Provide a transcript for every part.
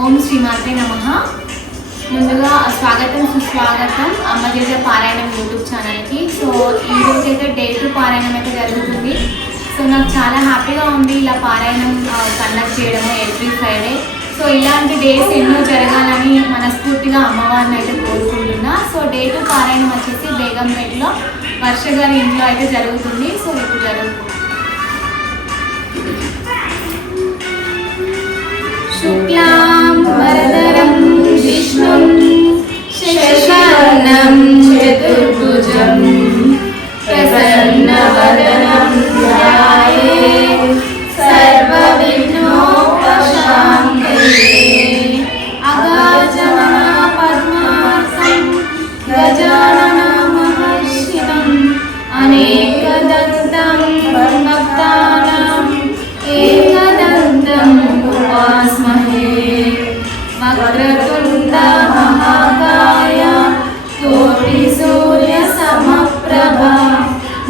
ఓం శ్రీమాతే నమః. ముందుగా స్వాగతం సుస్వాగతం అమ్మజేజ పారాయణం యూట్యూబ్ ఛానల్కి. సో ఈరోజు అయితే డే 2 పారాయణం అయితే జరుగుతుంది. సో నాకు చాలా హ్యాపీగా ఉంది ఇలా పారాయణం కండక్ట్ చేయడము ఎవ్రీ ఫ్రైడే. సో ఇలాంటి డేస్ ఎన్నో జరగాలని మనస్ఫూర్తిగా అమ్మవారిని అయితే కోరుకుంటున్నా. సో డే 2 పారాయణం వచ్చేసి బేగంపేటలో వర్ష గారి ఇంట్లో అయితే జరుగుతుంది. సో ఇప్పుడు జరుగుతుంది. శుక్లాం వరదరం విష్ణుం శశివర్ణం చతుర్భుజం ప్రసన్నవదనం ధ్యాయేత్ సర్వవిఘ్నోపశాంతయే. అగాచమన పద్మార్కం గజాననమహర్షితం అనేకదంతం భక్తానాం ఏకదంతం ఉపాస్మహే. వక్రతుండ మహాకాయ కోటి సూర్య సమప్రభ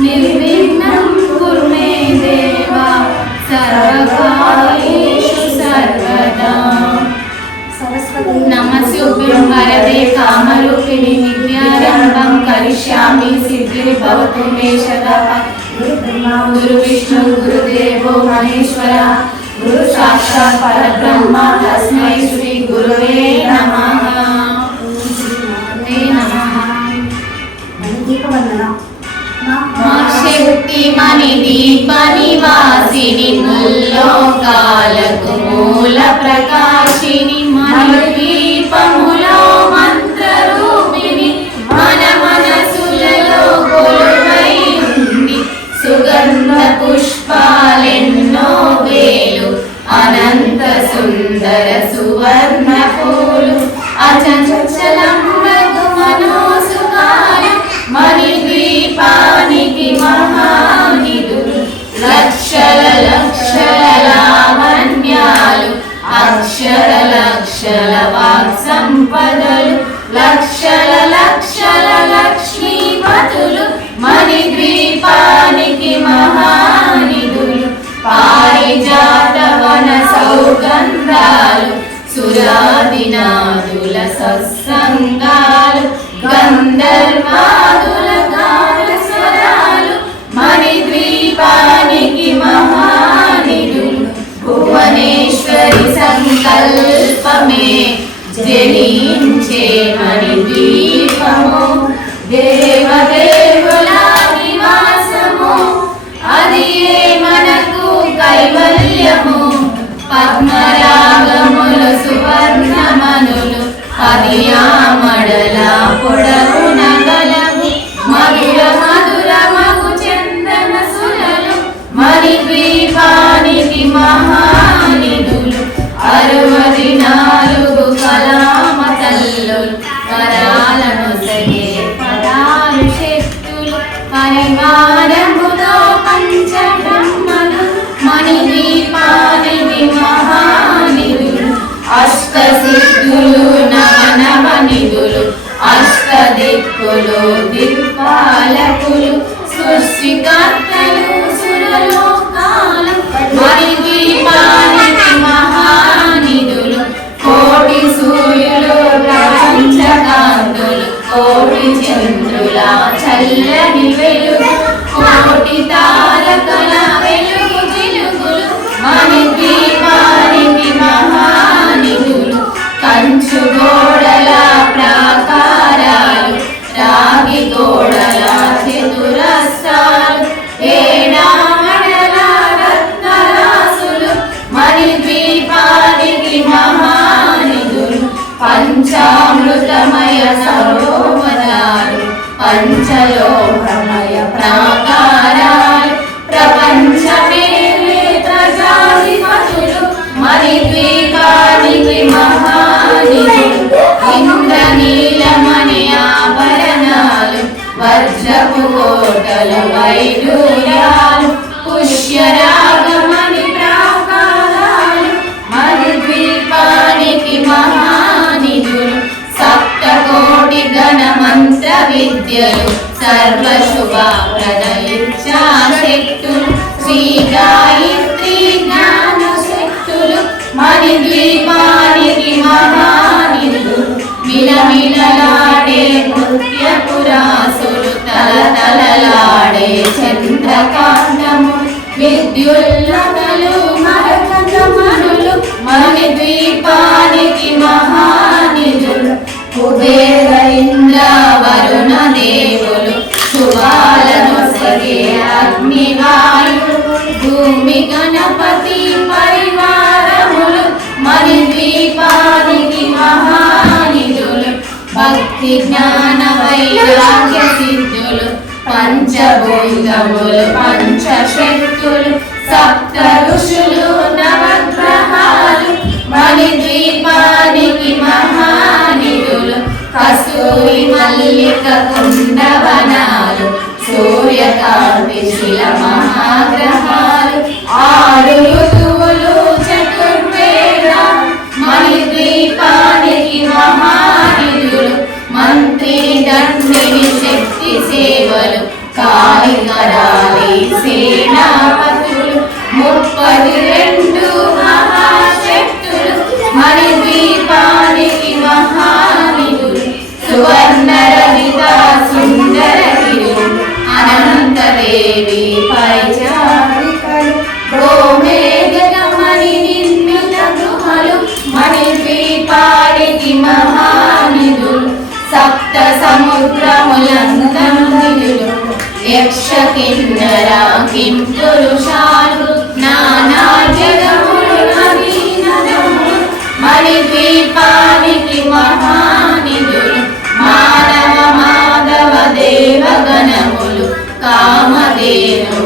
నిర్విఘ్నం కురు మే దేవ సర్వకార్యేషు సర్వదా. నమస్సుభ్యం వరదే కామరూపిణి విద్యారంభం కరిష్యామి సిద్ధిర్భవతు మే సదా. గురు విష్ణు గురుదేవో మహేశ్వర గురు సాక్షాత్ పరబ్రహ్మ తస్మై శ్రీ గురువే నమః. శక్తి మణి దీప నివాసిని ముల్లోకాలకు మూల ప్రకాశిని మణి దీపములో మంత్ర రూపిణి మన మనసులలో కొలువై ఉంది. సుగంధ పుష్పాలెన్నో వేలు అనంత సుందర సువర్ణ పూలు అచంచలం మనోసుకాలు మణి ద్వీపానికి మహానిధులు లక్షల లక్షల లావణ్యాలు అక్షర లక్షల వాక్ సంపదలు లక్షల లక్షల లక్ష్మీపతులు మణి ద్వీపానికి మహానిధులు పారిజాతవన సౌగంధాలు సురాదినాదుల సత్సంగాలు గంధర్వాదుల గాన స్వరాలు మణి ద్వీపానికి మహానిధులు భువనేశ్వరి సంకల్పమే జనించే మణి ద్వీపము దేవదేవుల నివాసము అది మనకు కైవల్యము. పద్మరాగముల సువర్ణమనులు పదియామడల పొడవున గలవు మధుర మధుర మగు చందన సులలు మణి ద్వీపానికి మహానిధులు 64 కళామతల్లులు కరాలను సగే పదాలు శక్తులు పరివారముతో పంచబ్రహ్మలు మణి ద్వీపానికి మహానిధులు అష్టసిద్ధులు నవనవనిధులు అష్టదిక్కులు దిక్పాలకులు సృష్టికర్తలు సురలోకాలు మణి ద్వీపానికి మహానిధులు కోటి సూర్యులు ప్రపంచకాంతులు కోటి చంద్రుల చల్లని వెలుగు కోటి తారకల వెలుగు జిలుగులు మణి ద్వీపానికి మహానిధులు కంచు గోడల ప్రాకారాలు రాగి గోడల చతురస్రాలు ఏడామడల రత్నరాసులు మణి ద్వీపానికి మహానిధులు పంచామృతమయ సరోవరాలు పంచలోహమయ ప్రాకారాలు ప్రపంచమే ప్రజాధిపతులు మణి ద్వీపానికి మహానిధులు ఇంద్రనీలమణి ఆభరణాలు వజ్రపు కోటలు వైడూర్యాలు పుష్యరాగమణి ప్రాకారాలు మణి ద్వీపానికి మహానిధులు సప్తకోటి గణమంత్ర విద్యలు సర్వశుభప్రదయుక్త తలతలలాడే ముత్యపురాసులు తలతలలాడే చంద్రకాంతము విద్యుల్లతలు మరకతమణులు మణిద్వీపానికి మహానిధులు కుబేర ఇంద్ర వరుణ దేవులు శుభాలను సగే అగ్నివాయు భూమి గణపతి పరివారములు మణిద్వీపానికి మహానిధులు భక్తి జ్ఞాన వైరాగ్య సిద్ధులు పంచభూతములు పంచశక్తులు సప్త ఋషులు నవగ్రహాలు మణిద్వీపానికి మహానిధులు కస్తూరి మల్లిక కుండవనాలు సూర్యకాంతి శిల మహాగ్రహాలు ఆరు ఋతువులు చతుర్వేద మణిద్వీపానికి మహానిధులు మంత్రి దండిని శక్తి సేవలు కాళికరాలి సేనాపతులు 32 మహాశక్తులు మణిద్వీపానికి మహానిధులు సువర్ణ రహిత సుందర గిరులు అనంతదేవి పరిచారికలు గోమేఘమణి నిర్మిత గృహలు మణిద్వీపానికి మహానిధులు సప్త సముద్రములందనులు యక్ష కిన్నర కిం పురుషాలు నానా జగములు నవీనములు మణిద్వీపానికి మహానిధులు మానవ మాధవ దేవగణములు కామధేను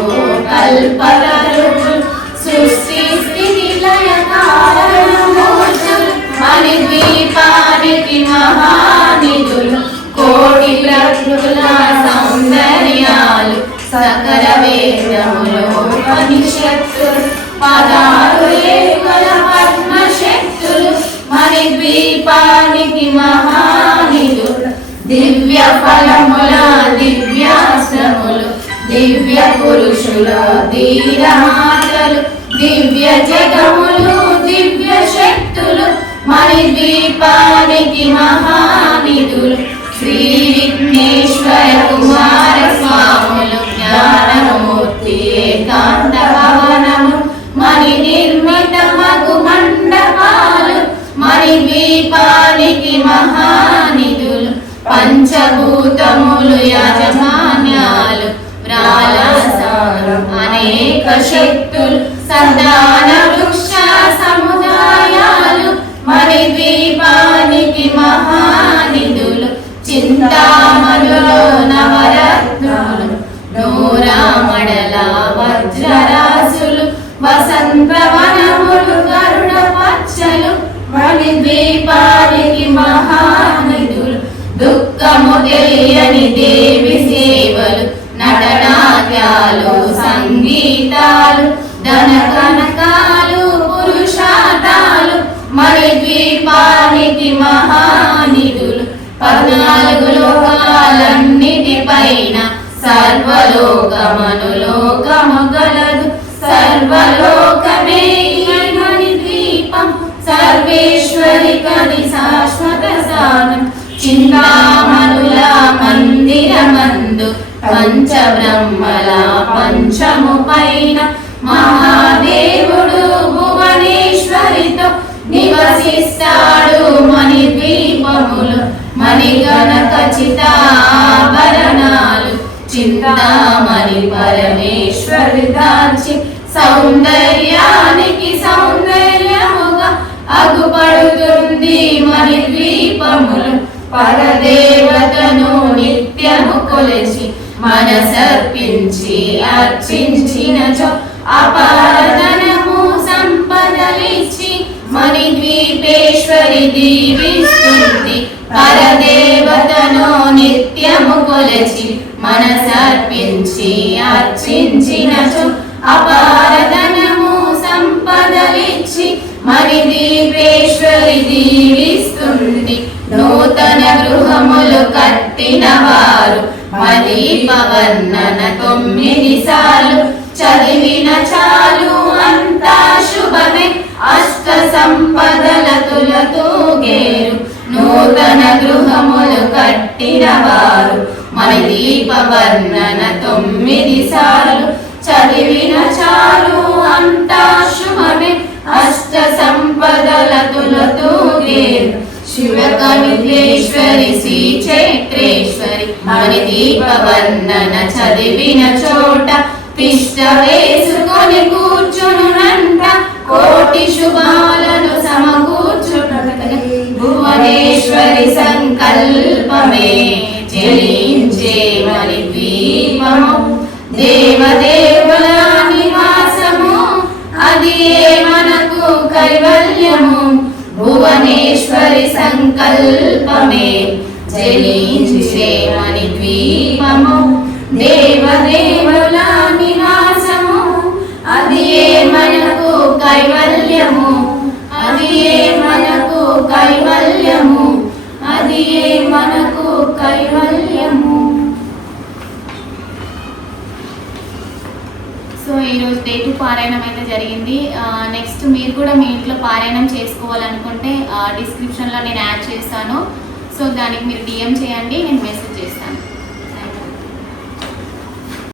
కల్పతరువులు సృష్టి స్థితి లయ కారణమూర్తులు మణిద్వీపానికి మహానిధులు కోటి ప్రకృతుల సౌందర్యాలు సకల వేదములు ఉపనిషత్తులు 16 ఏకల పద్మశక్తులు మణిద్వీపానికి మహానిధులు దివ్య ఫలముల దివ్యాశ్రములు దివ్య పురుషుల ధీరమాతలు దివ్య జగములు దివ్య శక్తులు మణిద్వీపానికి మహానిధులు శ్రీ విఘ్నేశ్వర కుమార స్వాములు జ్ఞానమూర్తి ఏకాంత భవనము మణి నిర్మిత మగు మండపాలు మణిద్వీపానికి మహానిధులు పంచభూతములు యాజమాన్యాలు వ్రాలసాలు అనేక శక్తులు సంతాన వృక్ష సముదాయాలు మణిద్వీపానికి మహానిధులు చింతామణులు నవరత్నాలు నూరామడల వజ్రరాసులు వసంతవనములు గరుడ పచ్చలు మణిద్వీపానికి మహానిధులు దుఃఖము తెలియని దేవి సేవలు నటనాట్యాలు సంగీతాలు ధన కనకాలు పురుషార్థాలు మణిద్వీపానికి మహానిధులు 14 లోకాలన్నిటిపైన సర్వలోకమనులోకము గలదు సర్వలోకమే మణిద్వీపం సర్వేశ్వరి కని శాశ్వత సానం చింతామణుల మందిరమందు పంచబ్రహ్మల పంచము పైన మహాదేవుడు భువనేశ్వరితో నివసిస్తాడు మణిద్వీపములు మణిగణ ఖచ్చిత ఆభరణాలు చింతామణి పరమేశ్వరి దాచి సౌందర్యానికి సౌందర్యముగా అగుపడుతుంది మణిద్వీపములు పరదేవతను నిత్యము కొలిచి మనసర్పించి అర్చించినచో అపారధనము సంపదలిచ్చి మణిద్వీపేశ్వరి దీవిస్తుంది పరదేవతను నిత్యము కొలిచి మనసర్పించి అర్చించినచో అపారధనము సంపదలిచ్చి మణిద్వీపేశ్వరి దీవిస్తుంది నూతన గృహములు కట్టిన వారు మదీపవర్ణన 9 సార్లు చదివిన చాలు అంతా శుభమే అష్ట సంపదల తులతూగేరు 100 నూతన గృహములు కట్టిన వారు మన దీపవర్ణన 9 సార్లు చదివిన చాలు అంతా శుభమే అష్ట సంపదల తులతూగేరు శివ కవితేశ్వరి శ్రీ చైత్రేశ్వరి మణి దీపవర్ణన చదివిన చోట తిష్ట వేసుకొని కూర్చునునంట కోటి శుభాలను సమకూర్చుట భువనేశ్వరి సంకల్పమే చెలించే మణి ద్వీపము దేవదేవుల నివాసము అది మనకు కైవల్యము భువనేశ్వరి సంకల్పమే చెలించే మణి ద్వీపము దేవదేవుల నివాసము అది మనకు కైవల్యము అది మనకు కైవల్యము అది మనకు కైవల్యము. సో ఈరోజు డే 2 పారాయణం అయితే జరిగింది. నెక్స్ట్ మీరు కూడా మీ ఇంట్లో పారాయణం చేసుకోవాలనుకుంటే డిస్క్రిప్షన్లో నేను యాడ్ చేస్తాను. సో దానికి మీరు DM చేయండి, నేను మెసేజ్ చేస్తాను.